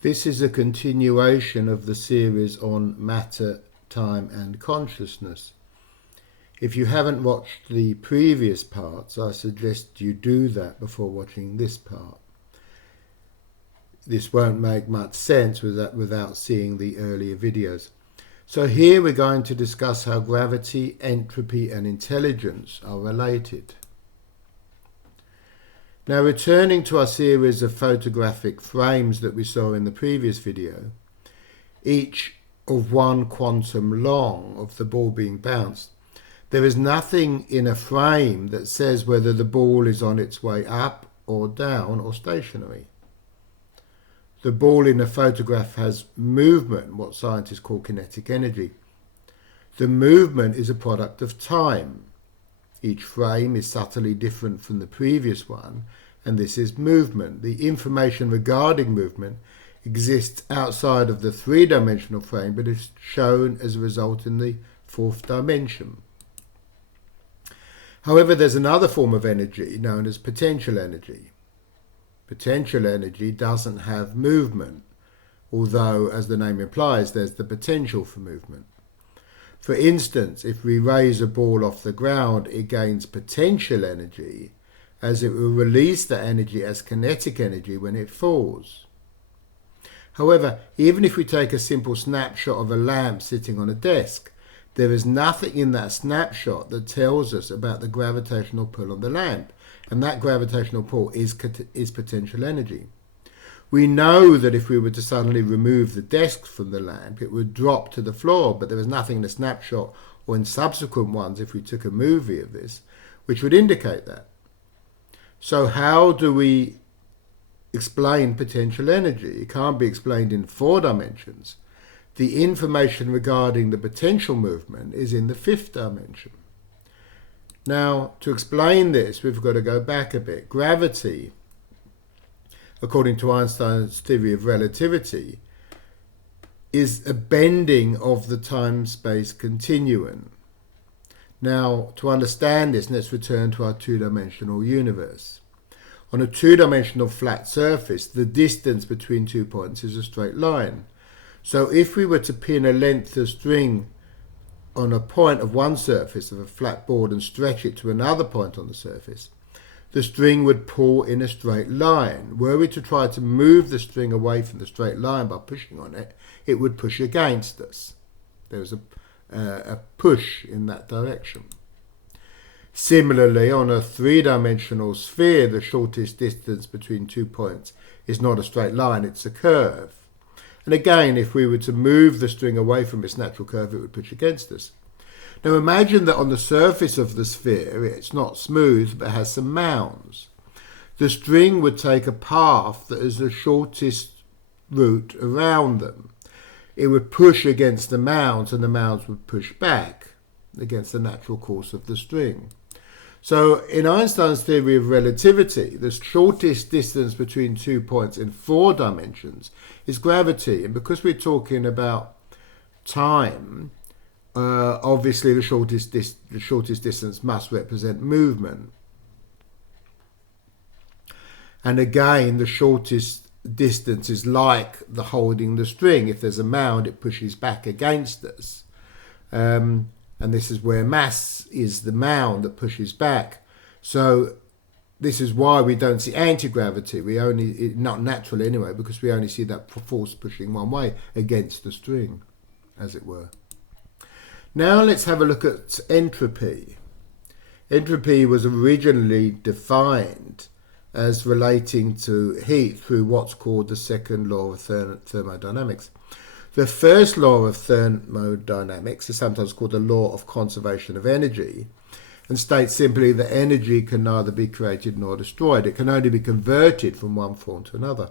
This is a continuation of the series on matter, time and consciousness. If you haven't watched the previous parts, I suggest you do that before watching this part. This won't make much sense without seeing the earlier videos. So here we're going to discuss how gravity, entropy and intelligence are related. Now, returning to our series of photographic frames that we saw in the previous video, each of 1 quantum long of the ball being bounced, there is nothing in a frame that says whether the ball is on its way up or down or stationary. The ball in a photograph has movement, what scientists call kinetic energy. The movement is a product of time. Each frame is subtly different from the previous one, and this is movement. The information regarding movement exists outside of the three-dimensional frame, but is shown as a result in the fourth dimension. However, there's another form of energy known as potential energy. Potential energy doesn't have movement, although, as the name implies, there's the potential for movement. For instance, if we raise a ball off the ground, it gains potential energy, as it will release that energy as kinetic energy when it falls. However, even if we take a simple snapshot of a lamp sitting on a desk, there is nothing in that snapshot that tells us about the gravitational pull on the lamp, and that gravitational pull is potential energy. We know that if we were to suddenly remove the desk from the lamp, it would drop to the floor, but there was nothing in the snapshot or in subsequent ones, if we took a movie of this, which would indicate that. So how do we explain potential energy? It can't be explained in 4 dimensions. The information regarding the potential movement is in the 5th dimension. Now, to explain this, we've got to go back a bit. Gravity, according to Einstein's theory of relativity, is a bending of the time-space continuum. Now, to understand this, let's return to our 2-dimensional universe. On a 2-dimensional flat surface, the distance between 2 points is a straight line. So if we were to pin a length of string on a point of one surface of a flat board and stretch it to another point on the surface, the string would pull in a straight line. Were we to try to move the string away from the straight line by pushing on it, it would push against us. There's a push in that direction. Similarly, on a 3-dimensional sphere, the shortest distance between 2 points is not a straight line, it's a curve. And again, if we were to move the string away from its natural curve, it would push against us. Now imagine that on the surface of the sphere, it's not smooth, but has some mounds. The string would take a path that is the shortest route around them. It would push against the mounds, and the mounds would push back against the natural course of the string. So in Einstein's theory of relativity, the shortest distance between 2 points in 4 dimensions is gravity. And because we're talking about time, obviously the shortest distance must represent movement. And again, the shortest distance is like the holding the string. If there's a mound, it pushes back against us. And this is where mass is the mound that pushes back. So this is why we don't see anti-gravity. We only, not naturally anyway, because we only see that force pushing one way against the string, as it were. Now let's have a look at entropy. Entropy was originally defined as relating to heat through what's called the second law of thermodynamics. The first law of thermodynamics is sometimes called the law of conservation of energy, and states simply that energy can neither be created nor destroyed. It can only be converted from one form to another.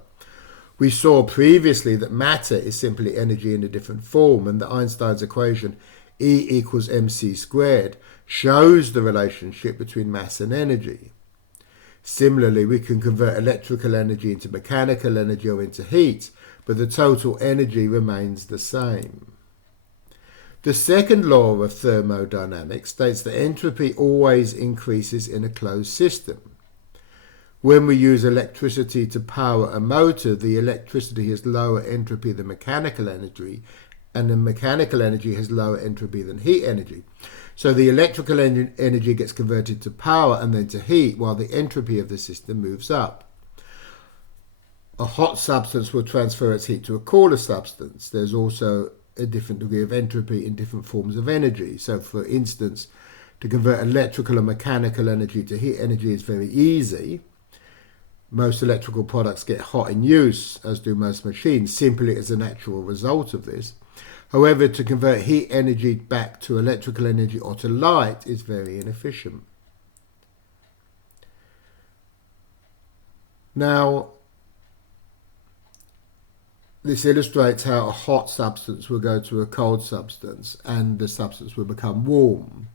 We saw previously that matter is simply energy in a different form, and that Einstein's equation E equals mc squared shows the relationship between mass and energy. Similarly, we can convert electrical energy into mechanical energy or into heat, but the total energy remains the same. The second law of thermodynamics states that entropy always increases in a closed system. when we use electricity to power a motor, the electricity has lower entropy than mechanical energy, and the mechanical energy has lower entropy than heat energy. So the electrical energy gets converted to power and then to heat, while the entropy of the system moves up. A hot substance will transfer its heat to a cooler substance. There's also a different degree of entropy in different forms of energy. So for instance, to convert electrical and mechanical energy to heat energy is very easy. Most electrical products get hot in use, as do most machines, simply as a natural result of this. However, to convert heat energy back to electrical energy or to light is very inefficient. Now, this illustrates how a hot substance will go to a cold substance and the substance will become warm.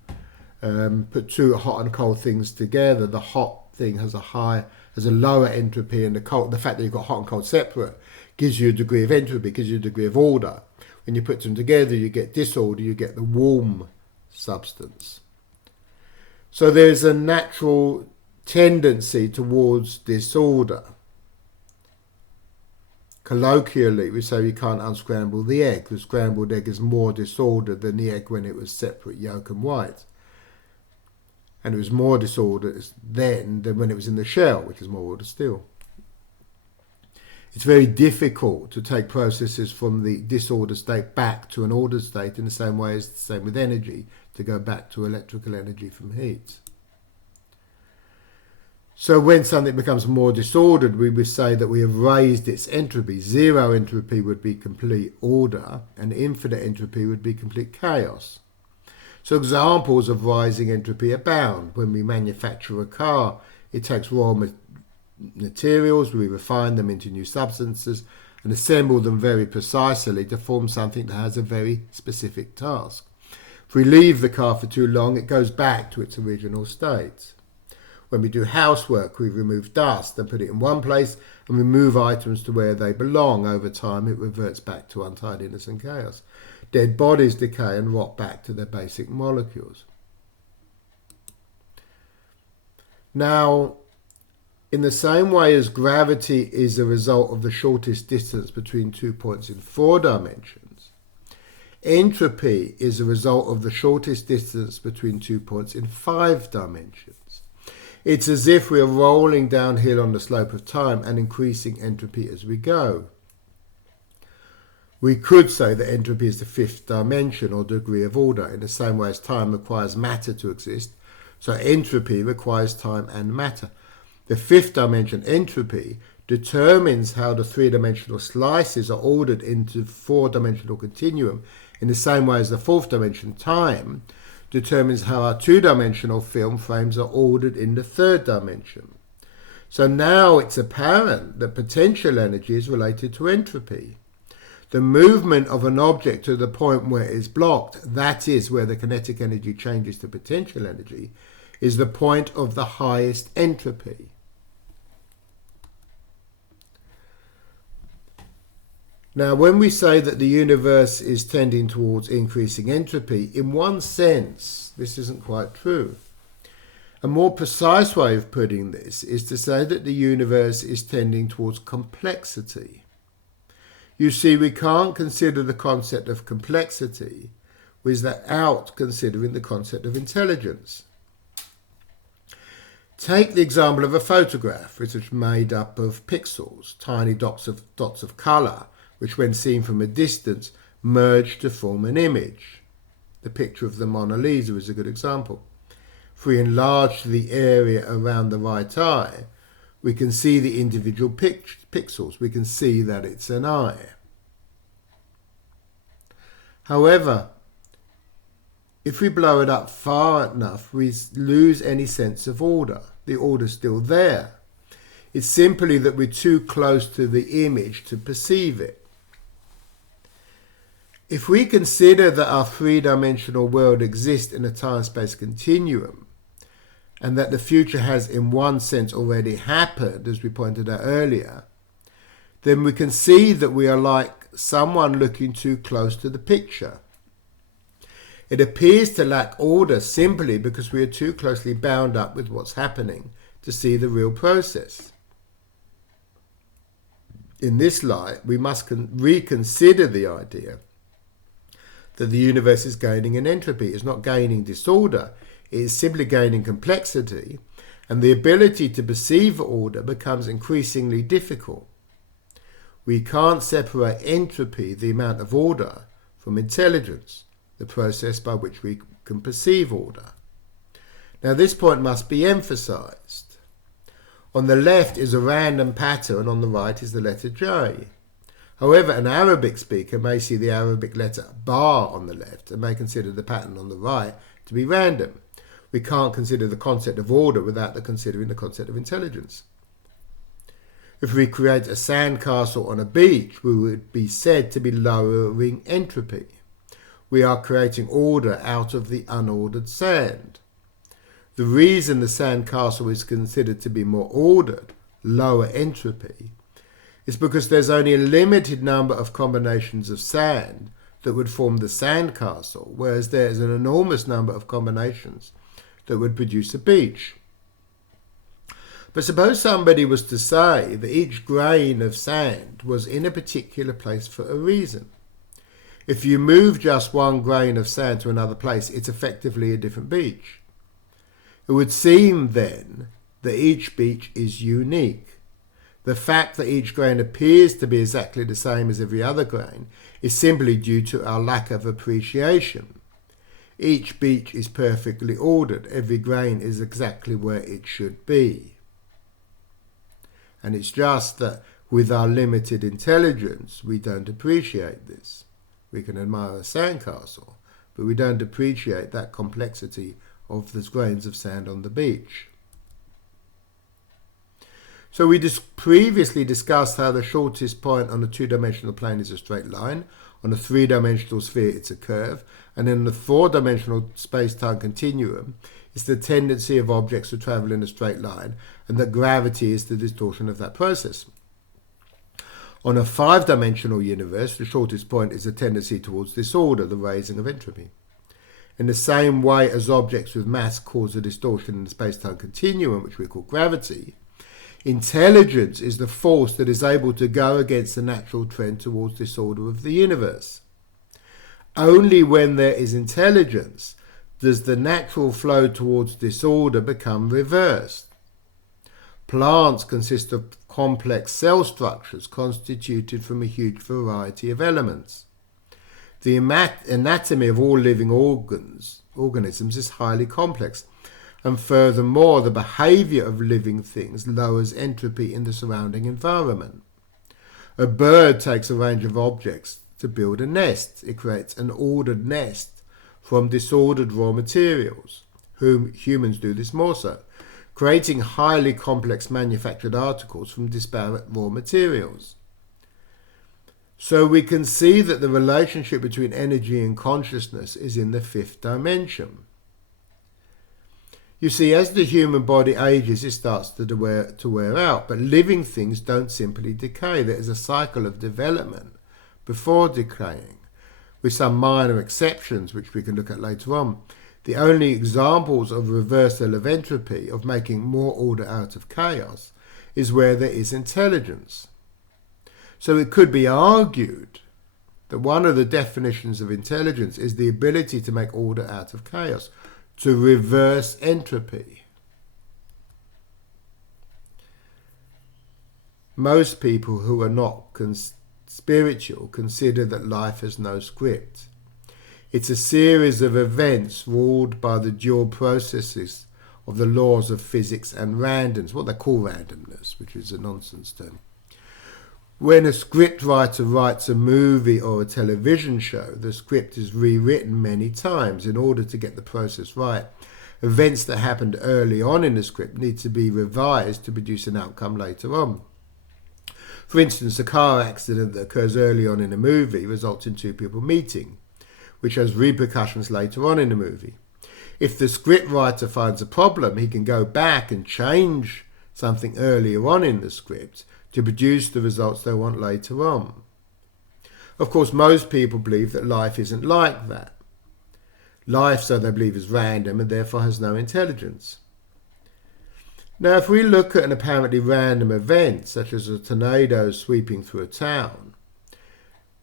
Put two hot and cold things together, the hot thing has a lower entropy, and the fact that you've got hot and cold separate gives you a degree of entropy, gives you a degree of order. When you put them together, you get disorder, you get the warm substance. So there's a natural tendency towards disorder. Colloquially, we say we can't unscramble the egg. The scrambled egg is more disordered than the egg when it was separate yolk and white. And it was more disordered then than when it was in the shell, which is more ordered still. It's very difficult to take processes from the disordered state back to an ordered state in the same way as the same with energy, to go back to electrical energy from heat. So when something becomes more disordered, we would say that we have raised its entropy. Zero entropy would be complete order, and infinite entropy would be complete chaos. So examples of rising entropy abound. When we manufacture a car, it takes raw materials, we refine them into new substances and assemble them very precisely to form something that has a very specific task. If we leave the car for too long, it goes back to its original state. When we do housework, we remove dust and put it in one place and we move items to where they belong. Over time, it reverts back to untidiness and chaos. Dead bodies decay and rot back to their basic molecules. Now, in the same way as gravity is a result of the shortest distance between 2 points in 4 dimensions, entropy is a result of the shortest distance between 2 points in 5 dimensions. It's as if we are rolling downhill on the slope of time and increasing entropy as we go. We could say that entropy is the 5th dimension or degree of order, in the same way as time requires matter to exist, so entropy requires time and matter. The 5th dimension, entropy, determines how the 3-dimensional slices are ordered into 4-dimensional continuum, in the same way as the 4th dimension, time, determines how our 2-dimensional film frames are ordered in the 3rd dimension. So now it's apparent that potential energy is related to entropy. The movement of an object to the point where it is blocked, that is where the kinetic energy changes to potential energy, is the point of the highest entropy. Now, when we say that the universe is tending towards increasing entropy, in one sense, this isn't quite true. A more precise way of putting this is to say that the universe is tending towards complexity. You see, we can't consider the concept of complexity without considering the concept of intelligence. Take the example of a photograph, which is made up of pixels, tiny dots of colour, which when seen from a distance merge to form an image. The picture of the Mona Lisa is a good example. If we enlarge the area around the right eye, we can see the individual pixels. We can see that it's an eye. However, if we blow it up far enough, we lose any sense of order. The order's still there. It's simply that we're too close to the image to perceive it. If we consider that our 3-dimensional world exists in a time-space continuum, and that the future has in one sense already happened, as we pointed out earlier, then we can see that we are like someone looking too close to the picture. It appears to lack order simply because we are too closely bound up with what's happening to see the real process. In this light, we must reconsider the idea that the universe is gaining in entropy. It's not gaining disorder, it is simply gaining complexity, and the ability to perceive order becomes increasingly difficult. We can't separate entropy, the amount of order, from intelligence, the process by which we can perceive order. Now this point must be emphasized. On the left is a random pattern, on the right is the letter J. However, an Arabic speaker may see the Arabic letter bar on the left and may consider the pattern on the right to be random. We can't consider the concept of order without considering the concept of intelligence. If we create a sandcastle on a beach, we would be said to be lowering entropy. We are creating order out of the unordered sand. The reason the sandcastle is considered to be more ordered, lower entropy, is because there's only a limited number of combinations of sand that would form the sandcastle, whereas there's an enormous number of combinations that would produce a beach. But suppose somebody was to say that each grain of sand was in a particular place for a reason. If you move just one grain of sand to another place, it's effectively a different beach. It would seem then that each beach is unique. The fact that each grain appears to be exactly the same as every other grain is simply due to our lack of appreciation. Each beach is perfectly ordered. Every grain is exactly where it should be. And it's just that with our limited intelligence, we don't appreciate this. We can admire a sandcastle, but we don't appreciate that complexity of the grains of sand on the beach. So we previously discussed how the shortest point on a two-dimensional plane is a straight line, on a three-dimensional sphere it's a curve, and in the four-dimensional space-time continuum it's the tendency of objects to travel in a straight line, and that gravity is the distortion of that process. On a five-dimensional universe, the shortest point is a tendency towards disorder, the raising of entropy. In the same way as objects with mass cause a distortion in the space-time continuum, which we call gravity, intelligence is the force that is able to go against the natural trend towards disorder of the universe. Only when there is intelligence does the natural flow towards disorder become reversed. Plants consist of complex cell structures constituted from a huge variety of elements. The anatomy of all living organisms is highly complex, and furthermore, the behavior of living things lowers entropy in the surrounding environment. A bird takes a range of objects to build a nest. It creates an ordered nest from disordered raw materials. Humans do this more so, creating highly complex manufactured articles from disparate raw materials. So we can see that the relationship between energy and consciousness is in the fifth dimension. You see, as the human body ages, it starts to wear out, but living things don't simply decay. There is a cycle of development before decaying, with some minor exceptions which we can look at later on. The only examples of reversal of entropy, of making more order out of chaos, is where there is intelligence. So it could be argued that one of the definitions of intelligence is the ability to make order out of chaos, to reverse entropy. Most people who are not spiritual consider that life has no script. It's a series of events ruled by the dual processes of the laws of physics and randomness, what they call randomness, which is a nonsense term. When a scriptwriter writes a movie or a television show, the script is rewritten many times in order to get the process right. Events that happened early on in the script need to be revised to produce an outcome later on. For instance, a car accident that occurs early on in a movie results in two people meeting, which has repercussions later on in the movie. If the scriptwriter finds a problem, he can go back and change something earlier on in the script to produce the results they want later on. Of course, most people believe that life isn't like that. Life, so they believe, is random and therefore has no intelligence. Now, if we look at an apparently random event, such as a tornado sweeping through a town,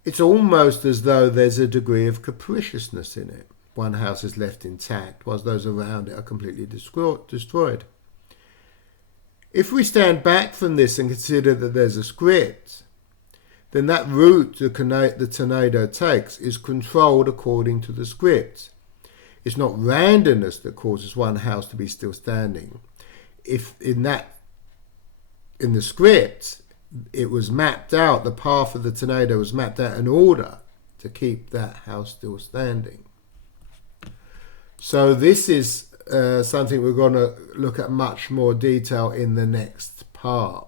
it's almost as though there's a degree of capriciousness in it. One house is left intact, whilst those around it are completely destroyed. If we stand back from this and consider that there's a script, then that route the tornado takes is controlled according to the script. It's not randomness that causes one house to be still standing. If in the script it was mapped out, the path of the tornado was mapped out in order to keep that house still standing. So this is something we're going to look at much more detail in the next part.